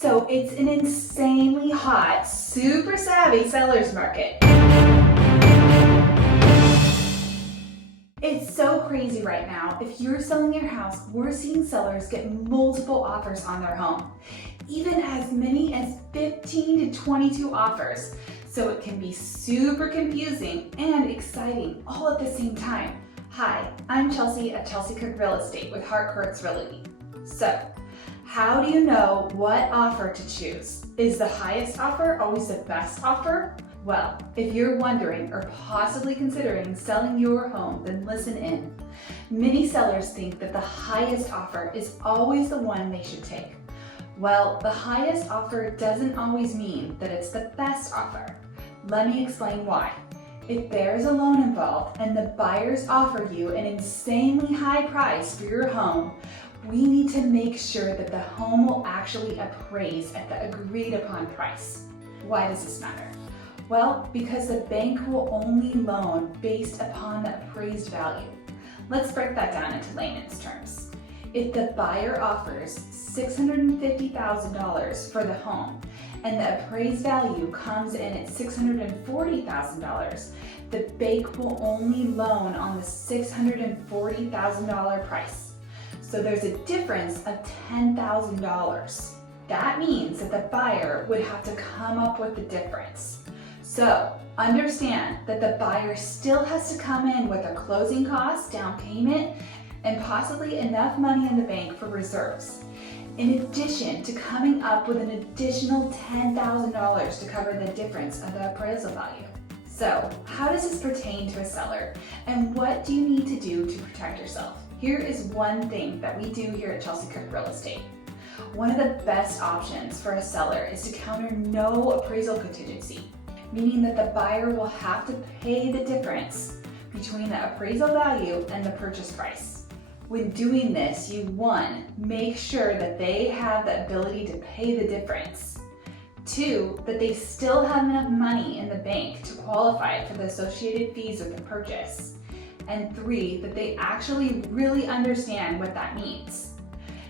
So it's an insanely hot, super savvy seller's market. It's so crazy right now. If you're selling your house, we're seeing sellers get multiple offers on their home, even as many as 15 to 22 offers. So it can be super confusing and exciting all at the same time. Hi, I'm Chelsea at Chelsea Cook Real Estate with Harcourts Realty. So, how do you know what offer to choose? Is the highest offer always the best offer? Well, if you're wondering or possibly considering selling your home, then listen in. Many sellers think that the highest offer is always the one they should take. Well, the highest offer doesn't always mean that it's the best offer. Let me explain why. If there's a loan involved and the buyers offer you an insanely high price for your home, we need to make sure that the home will actually appraise at the agreed upon price. Why does this matter? Well, because the bank will only loan based upon the appraised value. Let's break that down into layman's terms. If the buyer offers $650,000 for the home and the appraised value comes in at $640,000, the bank will only loan on the $640,000 price. So there's a difference of $10,000. That means that the buyer would have to come up with the difference. So understand that the buyer still has to come in with a closing cost, down payment, and possibly enough money in the bank for reserves, in addition to coming up with an additional $10,000 to cover the difference of the appraisal value. So how does this pertain to a seller, and what do you need to do to protect yourself? Here is one thing that we do here at Chelsea Cook Real Estate. One of the best options for a seller is to counter no appraisal contingency, meaning that the buyer will have to pay the difference between the appraisal value and the purchase price. When doing this, you, one, make sure that they have the ability to pay the difference. Two, that they still have enough money in the bank to qualify for the associated fees with the purchase. And three, that they actually really understand what that means.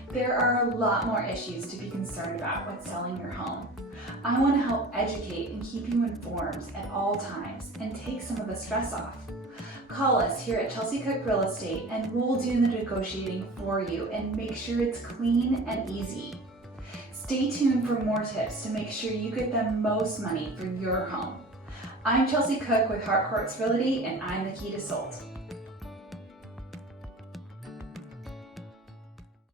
There are a lot more issues to be concerned about when selling your home. I want to help educate and keep you informed at all times and take some of the stress off. Call us here at Chelsea Cook Real Estate and we'll do the negotiating for you and make sure it's clean and easy. Stay tuned for more tips to make sure you get the most money for your home. I'm Chelsea Cook with Harcourts Realty and I'm the key to sold.